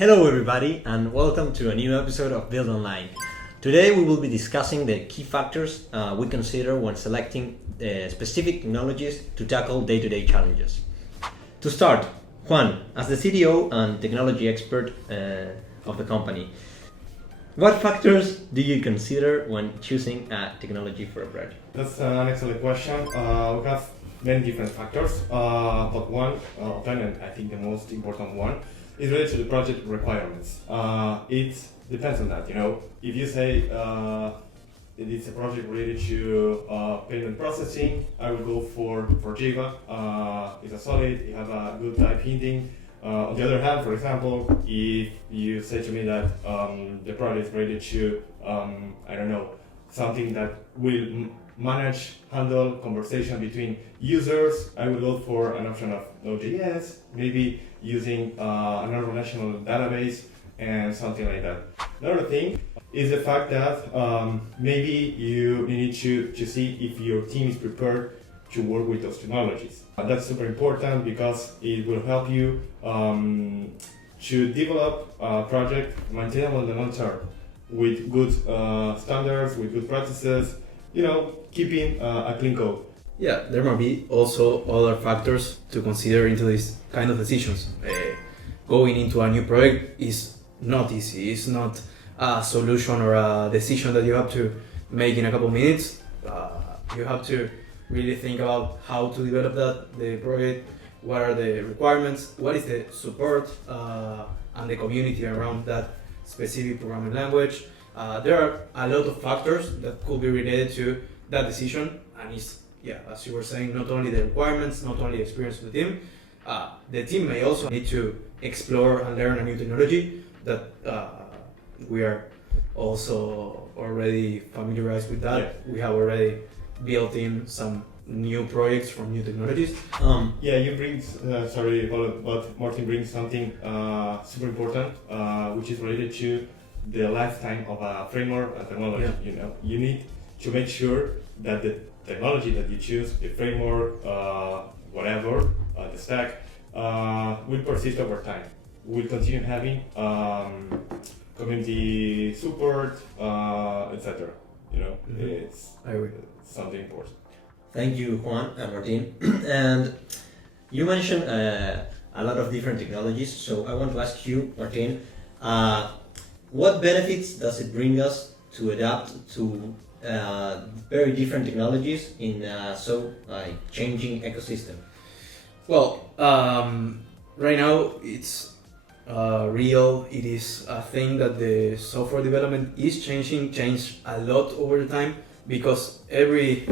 Hello everybody and welcome to a new episode of Buildonline. Today we will be discussing the key factors we consider when selecting specific technologies to tackle day-to-day challenges. To start, Juan, as the CTO and technology expert of the company, what factors do you consider when choosing a technology for a project? That's an excellent question. We have many different factors, but one of them, and I think the most important one, is related to the project requirements. It depends on that, you know. If you say it's a project related to payment processing, I will go for Java. It's a solid, you have a good type hinting. On the other hand, for example, if you say to me that the project is related to, I don't know, something that will handle conversation between users, I will go for an option of Node.js, maybe using another relational database and something like that. Another thing is the fact that maybe you need to see if your team is prepared to work with those technologies. That's super important because it will help you to develop a project, maintain them on the long term with good standards, with good practices, you know, keeping a clean code. Yeah, there might be also other factors to consider into these kind of decisions. Going into a new project is not easy. It's not a solution or a decision that you have to make in a couple of minutes. You have to really think about how to develop the project, what are the requirements, what is the support and the community around that specific programming language. There are a lot of factors that could be related to that decision, and it's, as you were saying, not only the requirements, not only the experience of the team may also need to explore and learn a new technology that we are also already familiarized with that. Yeah. We have already built in some new projects from new technologies. You bring, sorry, but Martin brings something super important, which is related to the lifetime of a framework and technology. Yeah. You know, you need to make sure that the technology that you choose, the framework, whatever, the stack, will persist over time. We'll continue having community support, etc. You know, it's something important. Thank you, Juan and Martin. And you mentioned a lot of different technologies, so I want to ask you, Martin, what benefits does it bring us to adapt to very different technologies in changing ecosystem? Well, right now it's real. It is a thing that the software development is changed a lot over the time, because every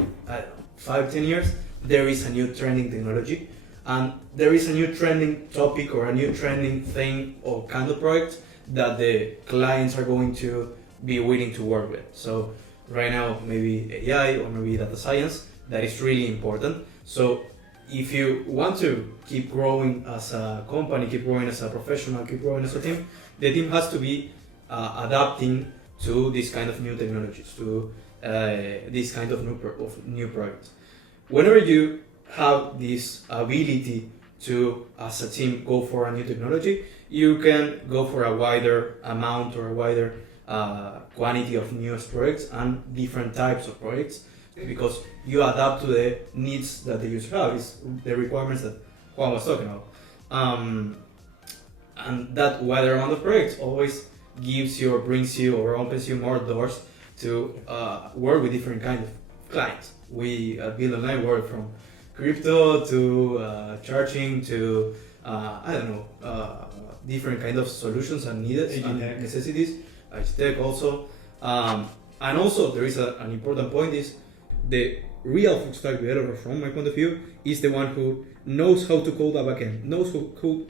5-10 years there is a new trending technology, and there is a new trending topic or a new trending thing or kind of project that the clients are going to be willing to work with. So right now maybe AI or maybe data science, that is really important. So if you want to keep growing as a company, keep growing as a professional, keep growing as a team, the team has to be adapting to this kind of new technologies, to this kind of new projects. Whenever you have this ability to, as a team, go for a new technology, you can go for a wider amount or a wider quantity of newest projects and different types of projects, because you adapt to the needs that the user have, is the requirements that Juan was talking about. And that wider amount of projects always gives you or brings you or opens you more doors to work with different kinds of clients. We at Buildonline work from crypto to charging to different kind of solutions and needs and necessities. Tech also, and also there is an important point is the real full stack developer, from my point of view, is the one who knows how to code a backend, knows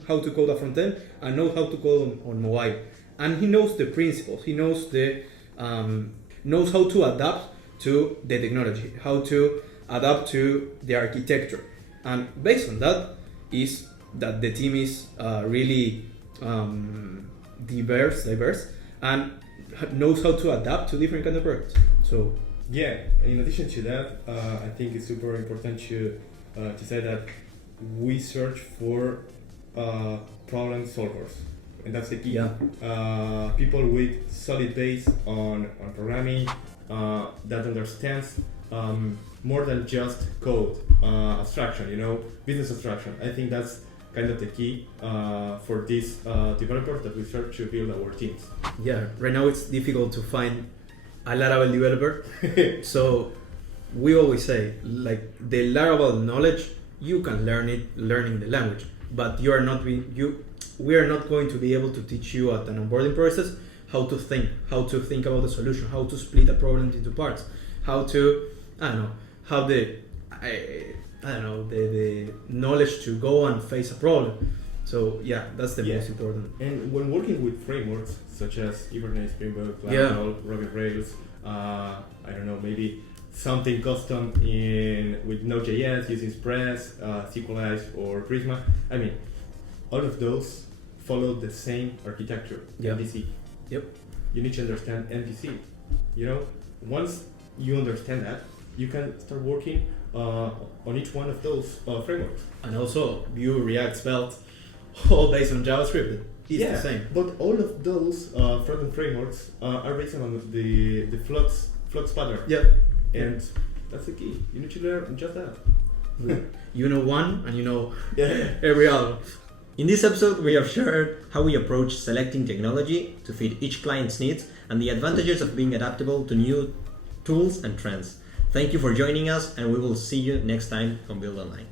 how to code a front end, and knows how to code on mobile, and he knows the principles. He knows knows how to adapt to the technology, how to adapt to the architecture, and based on that is that the team is really diverse and knows how to adapt to different kind of projects. So in addition to that, I think it's super important to say that we search for problem solvers. and that's the key. Yeah. People with solid base on programming that understands more than just code abstraction, business abstraction. I think that's kind of the key for these developers that we start to build our teams. Yeah, right now it's difficult to find a Laravel developer. So we always say, like, the Laravel knowledge, you can learn it learning the language, but we are not going to be able to teach you at an onboarding process how to think about the solution, how to split a problem into parts, how to, the knowledge to go and face a problem. So yeah, that's the most important. And when working with frameworks such as Hibernate, Springbook, Laravel, Ruby Rails, maybe something custom with Node.js using Express, SQLite, or Prisma. I mean, all of those follow the same architecture, MVC. Yep. You need to understand MVC. Once you understand that, you can start working on each one of those frameworks. And also, Vue, React, Svelte, all based on JavaScript. It's the same. But all of those front-end frameworks are based on the Flux pattern. Yep. And that's the key. You need to learn just that. You know one, and you know every other. In this episode, we have shared how we approach selecting technology to fit each client's needs and the advantages of being adaptable to new tools and trends. Thank you for joining us, and we will see you next time on Buildonline.